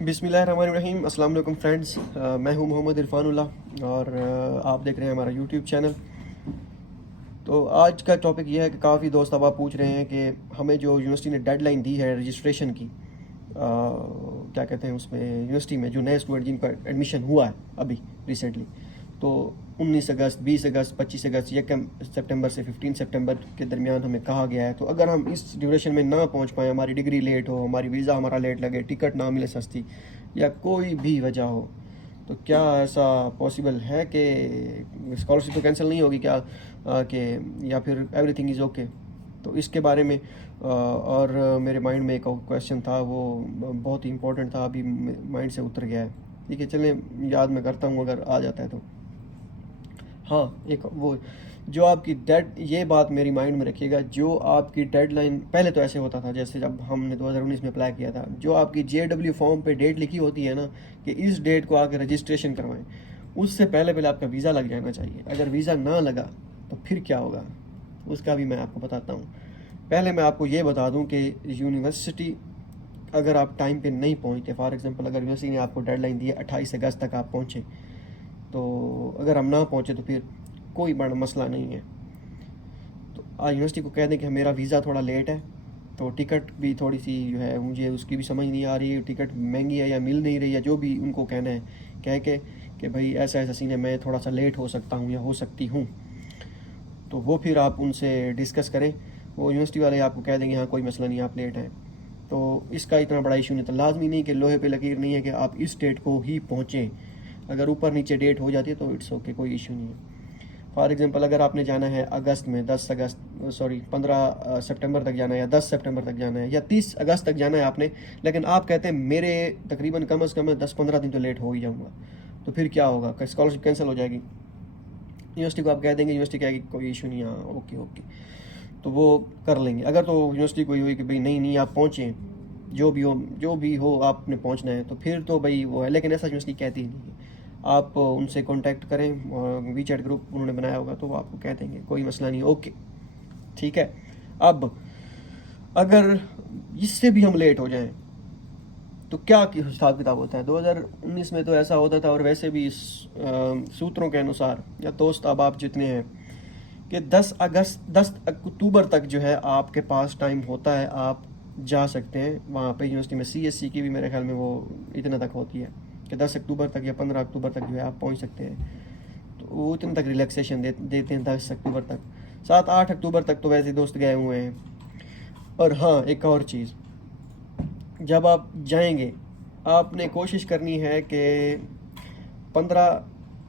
बिस्मिल्लाहिर्रहमानिर्रहीम। अस्सलाम वालेकुम फ्रेंड्स। मैं हूं मोहम्मद इरफानुल्लाह और आप देख रहे हैं हमारा यूट्यूब चैनल। तो आज का टॉपिक यह है कि काफ़ी दोस्त अब आप पूछ रहे हैं कि हमें जो यूनिवर्सिटी ने डेडलाइन दी है रजिस्ट्रेशन की, क्या कहते हैं उसमें, यूनिवर्सिटी में जो नए स्टूडेंट जिनका एडमिशन हुआ है अभी रिसेंटली, तो 19 अगस्त, 20 अगस्त, 25 अगस्त, 1 सितंबर से 15 सितंबर के दरमियान हमें कहा गया है। तो अगर हम इस ड्यूरेशन में ना पहुंच पाएँ, हमारी डिग्री लेट हो, हमारी वीज़ा हमारा लेट लगे, टिकट ना मिले सस्ती, या कोई भी वजह हो, तो क्या ऐसा पॉसिबल है कि स्कॉलरशिप तो कैंसिल नहीं होगी क्या, कि या फिर एवरीथिंग इज़ ओके। तो इसके बारे में और मेरे माइंड में एक क्वेश्चन था, वो बहुत ही इंपॉर्टेंट था, अभी माइंड से उतर गया है। ठीक है, चलें याद मैं करता हूँ अगर आ जाता है तो। हाँ, एक वो जो आपकी डेड, ये बात मेरी माइंड में रखिएगा, जो आपकी डेडलाइन पहले तो ऐसे होता था, जैसे जब हमने 2019 में अप्लाई किया था, जो आपकी JW फॉर्म पे डेट लिखी होती है ना कि इस डेट को आके रजिस्ट्रेशन करवाएं, उससे पहले पहले आपका वीज़ा लग जाना चाहिए। अगर वीज़ा ना लगा तो फिर क्या होगा, उसका भी मैं आपको बताता हूँ। पहले मैं आपको ये बता दूँ कि यूनिवर्सिटी, अगर आप टाइम पे नहीं पहुँचते, फॉर एग्जांपल अगर यूनिवर्सिटी ने आपको डेडलाइन दी है 28 अगस्त तक आप पहुँचे, तो अगर हम ना पहुँचे तो फिर कोई बड़ा मसला नहीं है। तो यूनिवर्सिटी को कह दें कि मेरा वीज़ा थोड़ा लेट है, तो टिकट भी थोड़ी सी जो है मुझे उसकी भी समझ नहीं आ रही है, टिकट महंगी है या मिल नहीं रही है, जो भी उनको कहना है कह के कि भाई ऐसा ऐसा सीन है, मैं थोड़ा सा लेट हो सकता हूँ या हो सकती हूँ। तो वो फिर आप उनसे डिस्कस करें, वो यूनिवर्सिटी वाले आपको कह देंगे हाँ कोई मसला नहीं, आप लेट हैं। तो इसका इतना बड़ा इशू नहीं था, लाजमी नहीं कि लोहे पे लकीर नहीं है कि आप इस डेट को ही पहुँचें। अगर ऊपर नीचे डेट हो जाती है तो इट्स ओके, कोई इशू नहीं है। फॉर एग्जांपल अगर आपने जाना है अगस्त में, 15 सितंबर तक जाना है, या 10 सितंबर तक जाना है, या 30 अगस्त तक जाना है आपने, लेकिन आप कहते हैं मेरे तकरीबन कम अज़ कम 10-15 दिन तो लेट हो ही जाऊँगा, तो फिर क्या होगा, स्कॉलरशिप कैंसिल हो जाएगी। यूनिवर्सिटी को आप कह देंगे, यूनिवर्सिटी कहेगी कोई इशू नहीं, हाँ ओके ओके, तो वो कर लेंगे। अगर तो यूनिवर्सिटी को ये हुई कि भाई नहीं नहीं आप पहुँचें, जो भी हो आपने पहुँचना है, तो फिर तो भाई वो है, लेकिन ऐसा यूनिवर्सिटी कहती ही नहीं है। आप उनसे कांटेक्ट करें, वीचैट ग्रुप उन्होंने बनाया होगा, तो वो आपको कह देंगे कोई मसला नहीं, ओके ठीक है। अब अगर इससे भी हम लेट हो जाएं तो क्या हिसाब किताब होता है। 2019 में तो ऐसा होता था, और वैसे भी इस सूत्रों के अनुसार, या दोस्त अब आप जितने हैं, कि 10 अक्टूबर तक जो है आपके पास टाइम होता है, आप जा सकते हैं वहाँ पे यूनिवर्सिटी में। CSC की भी मेरे ख्याल में वो इतना तक होती है कि 10 अक्टूबर तक या 15 अक्टूबर तक जो है आप पहुँच सकते हैं। तो वो इतने तक रिलैक्सेशन देते हैं 10 अक्टूबर तक। 7-8 अक्टूबर तक तो वैसे दोस्त गए हुए हैं। और हाँ, एक और चीज़, जब आप जाएंगे आपने कोशिश करनी है कि 15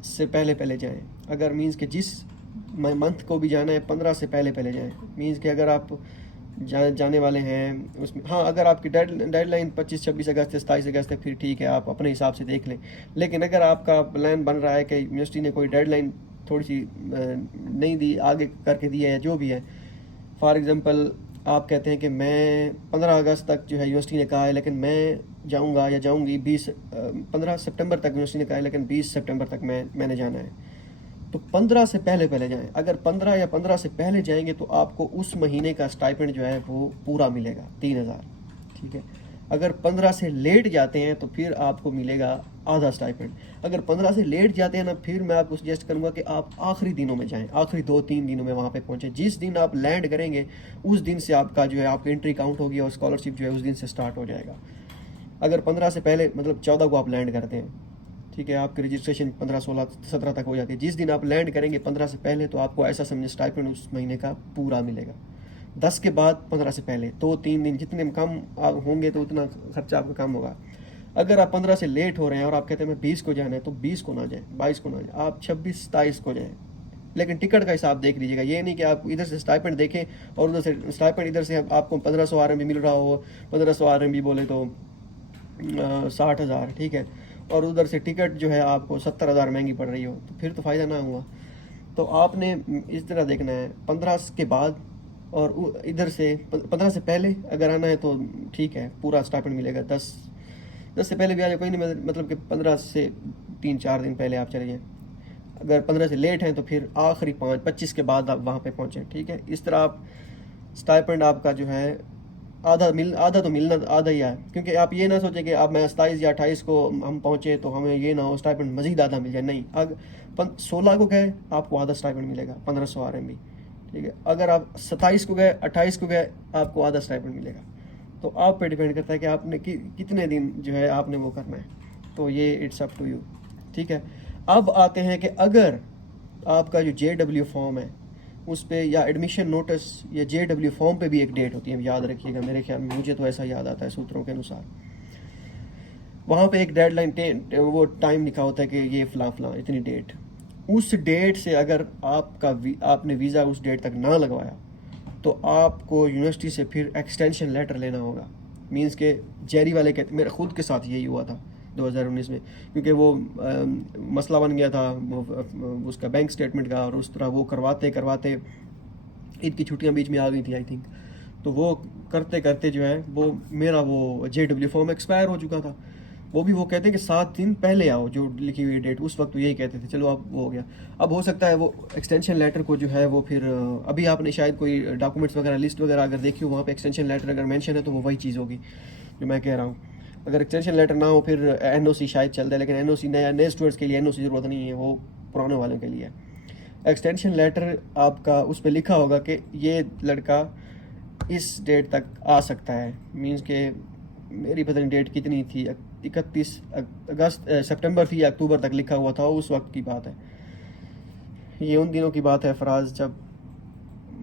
से पहले पहले जाएं। अगर मीन्स के जिस मंथ को भी जाना है 15 से पहले पहले जाएं। मीन्स कि अगर आप जाने वाले हैं उसमें, हाँ अगर आपकी डेडलाइन 25-26 अगस्त से 27 अगस्त है फिर ठीक है, आप अपने हिसाब से देख लें। लेकिन अगर आपका प्लान बन रहा है कि यूनिवर्सिटी ने कोई डेडलाइन थोड़ी सी नहीं दी, आगे करके दी है, जो भी है, फॉर एग्ज़ाम्पल आप कहते हैं कि मैं 15 अगस्त तक जो है यूनिवर्सिटी ने कहा है, लेकिन मैं जाऊंगा या जाऊंगी 15 सितंबर तक यूनिवर्सिटी ने कहा है, लेकिन 20 सितंबर तक मैंने जाना है, तो 15 से पहले पहले जाएं। अगर 15 से पहले जाएंगे तो आपको उस महीने का स्टाइपेंड जो है वो पूरा मिलेगा, 3,000। ठीक है। अगर 15 से लेट जाते हैं तो फिर आपको मिलेगा आधा स्टाइपेंड। अगर 15 से लेट जाते हैं ना, फिर मैं आपको सजेस्ट करूंगा कि आप आखिरी दिनों में जाएं, आखिरी 2-3 दिनों में वहाँ पे पहुँचें। जिस दिन आप लैंड करेंगे उस दिन से आपका जो है आपकी एंट्री काउंट होगी, और स्कॉलरशिप जो है उस दिन से स्टार्ट हो जाएगा। अगर 15 से पहले मतलब 14 को आप लैंड करते हैं, ठीक है, आपकी रजिस्ट्रेशन 15, 16, 17 तक हो जाती है। जिस दिन आप लैंड करेंगे 15 से पहले, तो आपको ऐसा समझे स्टाइपेंड उस महीने का पूरा मिलेगा। 10 के बाद 15 से पहले 2-3 दिन जितने कम आप होंगे तो उतना खर्चा आपका कम होगा। अगर आप 15 से लेट हो रहे हैं और आप कहते हैं मैं 20 को जाना है, तो 20 को ना जाए, 22 को ना जाए, आप 26-27 को जाएँ। लेकिन टिकट का हिसाब देख लीजिएगा, ये नहीं कि आप इधर से स्टाइपेंड देखें और उधर से स्टाइपेंड इधर से आपको 1500 RMB मिल रहा हो, 1500 RMB बोले तो 60,000, ठीक है, और उधर से टिकट जो है आपको 70,000 महंगी पड़ रही हो, तो फिर तो फ़ायदा ना हुआ। तो आपने इस तरह देखना है, 15 के बाद, और इधर से 15 से पहले अगर आना है तो ठीक है, पूरा स्टाइपेंड मिलेगा। 10 से पहले भी आ जाए कोई नहीं, मतलब कि 15 से 3-4 दिन पहले आप चले जाएँ। अगर 15 से लेट हैं तो फिर आखिरी 25 के बाद आप वहाँ पे पहुँचें, ठीक है। इस तरह आप स्टाइपेंड आपका जो है आधा तो मिलना आधा ही है, क्योंकि आप ये ना सोचें कि आप मैं 27 या 28 को हम पहुँचे तो हमें ये ना हो स्टाइपेंड मज़ीद आधा मिल जाए, नहीं। अगर 16 को गए आपको आधा स्टाइपेंड मिलेगा, 1500 RMB, ठीक है। अगर आप 27 को गए, 28 को गए, आपको आधा स्टाइपेंड मिलेगा। तो आप पे डिपेंड करता है कि आपने कितने दिन जो है आपने वो करना है, तो ये इट्स अप टू यू, ठीक है। अब आते हैं कि अगर आपका जो JW फॉर्म है उस पर या एडमिशन नोटिस या JW फॉर्म पे भी एक डेट होती है, याद रखिएगा, मेरे ख्याल में, मुझे तो ऐसा याद आता है सूत्रों के अनुसार, वहाँ पे एक डेडलाइन वो टाइम लिखा होता है कि ये फ़लाँ इतनी डेट, उस डेट से अगर आपने वीज़ा उस डेट तक ना लगवाया तो आपको यूनिवर्सिटी से फिर एक्सटेंशन लेटर लेना होगा। मींस के जेरी वाले कहते, मेरे खुद के साथ यही हुआ था 2019 में, क्योंकि वो मसला बन गया था उसका बैंक स्टेटमेंट का, और उस तरह वो करवाते करवाते ईद की छुट्टियां बीच में आ गई थी आई थिंक, तो वो करते करते जो है वो मेरा वो JW फॉर्म एक्सपायर हो चुका था। वो भी वो कहते हैं कि 7 दिन पहले आओ, जो लिखी हुई डेट उस वक्त तो यही कहते थे, चलो अब वो हो गया। अब हो सकता है वो एक्सटेंशन लेटर को जो है वो फिर अभी आपने शायद कोई डॉक्यूमेंट्स वगैरह लिस्ट वगैरह अगर देखी हो, वहाँ पे एक्सटेंशन लेटर अगर मेंशन है तो वो वही चीज़ होगी जो मैं कह रहा हूँ। अगर एक्सटेंशन लेटर ना हो फिर NOC शायद चलता है, लेकिन NOC नए स्टूडेंट्स के लिए NOC ज़रूरत नहीं है, वो पुराने वालों के लिए है। एक्सटेंशन लेटर आपका उस पर लिखा होगा कि ये लड़का इस डेट तक आ सकता है, मींस के मेरी पता नहीं डेट कितनी थी, 31 सितंबर थी या अक्टूबर तक लिखा हुआ था, उस वक्त की बात है। ये उन दिनों की बात है फराज, जब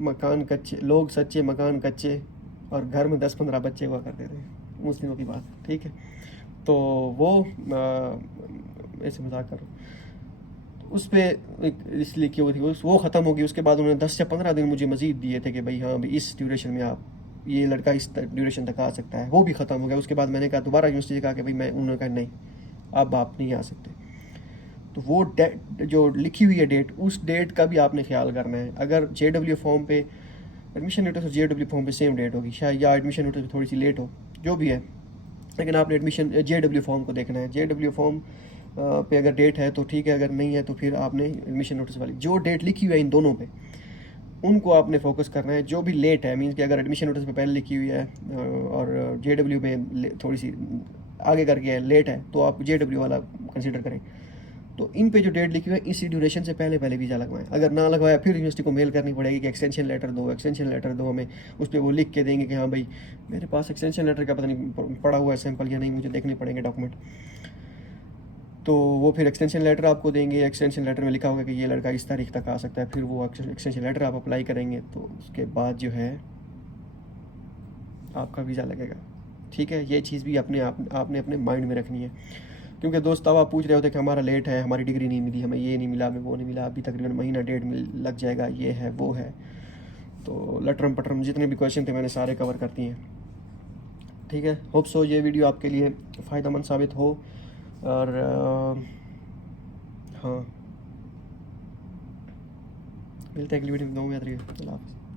मकान कच्चे, लोग सच्चे मकान कच्चे, और घर में 10-15 बच्चे हुआ करते थे, उस दिनों की बात, ठीक है। तो वो ऐसे मजाक करो, उस पर इसलिए क्यों थी वो ख़त्म होगी। उसके बाद उन्होंने 10 से 15 दिन मुझे मज़ीद दिए थे कि भाई हाँ भाई इस ड्यूरेशन में आप, ये लड़का इस ड्यूरेशन तक आ सकता है, वो भी ख़त्म हो गया। उसके बाद मैंने कहा दोबारा यूनिवर्सिटी से कहा कि भाई मैं, उन्होंने कहा नहीं अब आप नहीं आ सकते। तो वो जो लिखी हुई है डेट, उस डेट का भी आपने ख्याल करना है। अगर JW फॉर्म पे एडमिशन नोटिस और JW फॉर्म पे सेम डेट होगी शायद, या एडमिशन नोटिस थोड़ी सी लेट हो, जो भी है, लेकिन आपने एडमिशन JW फॉर्म को देखना है। JW फॉर्म पे अगर डेट है तो ठीक है, अगर नहीं है तो फिर आपने एडमिशन नोटिस वाली जो डेट लिखी हुई है इन दोनों पे, उनको आपने फोकस करना है। जो भी लेट है, मीन्स कि अगर एडमिशन नोटिस पे पहले लिखी हुई है और JW पे थोड़ी सी आगे करके है, लेट है, तो आप JW वाला कंसिडर करें। तो इन पे जो डेट लिखी हुई है इसी ड्यूरेशन से पहले पहले वीज़ा लगवाएं। अगर ना लगवाया फिर यूनिवर्सिटी को मेल करनी पड़ेगी कि एक्सटेंशन लेटर दो, एक्सटेंशन लेटर दो हमें। उस पर वो लिख के देंगे कि हाँ भाई मेरे पास एक्सटेंशन लेटर का पता नहीं पड़ा हुआ है सैंपल या नहीं, मुझे देखने पड़ेंगे डॉक्यूमेंट। तो वो फिर एक्सटेंशन लेटर आपको देंगे, एक्सटेंशन लेटर में लिखा होगा कि ये लड़का इस तारीख तक आ सकता है, फिर वो एक्सटेंशन लेटर आप अप्लाई करेंगे, तो उसके बाद जो है आपका वीज़ा लगेगा, ठीक है। ये चीज़ भी आपने अपने माइंड में रखनी है, क्योंकि दोस्त अब आप पूछ रहे होते कि हमारा लेट है, हमारी डिग्री नहीं मिली, हमें ये नहीं मिला, हमें वो नहीं मिला, अभी तकरीबन महीना डेढ़ लग जाएगा, ये है वो है। तो लटरम पटरम जितने भी क्वेश्चन थे मैंने सारे कवर करती हैं, ठीक है। होप सो ये वीडियो आपके लिए फ़ायदेमंद साबित हो। और हाँ, मिलते हैं अगली वीडियो में, 2 या 3। अल्लाह हाफ़िज़।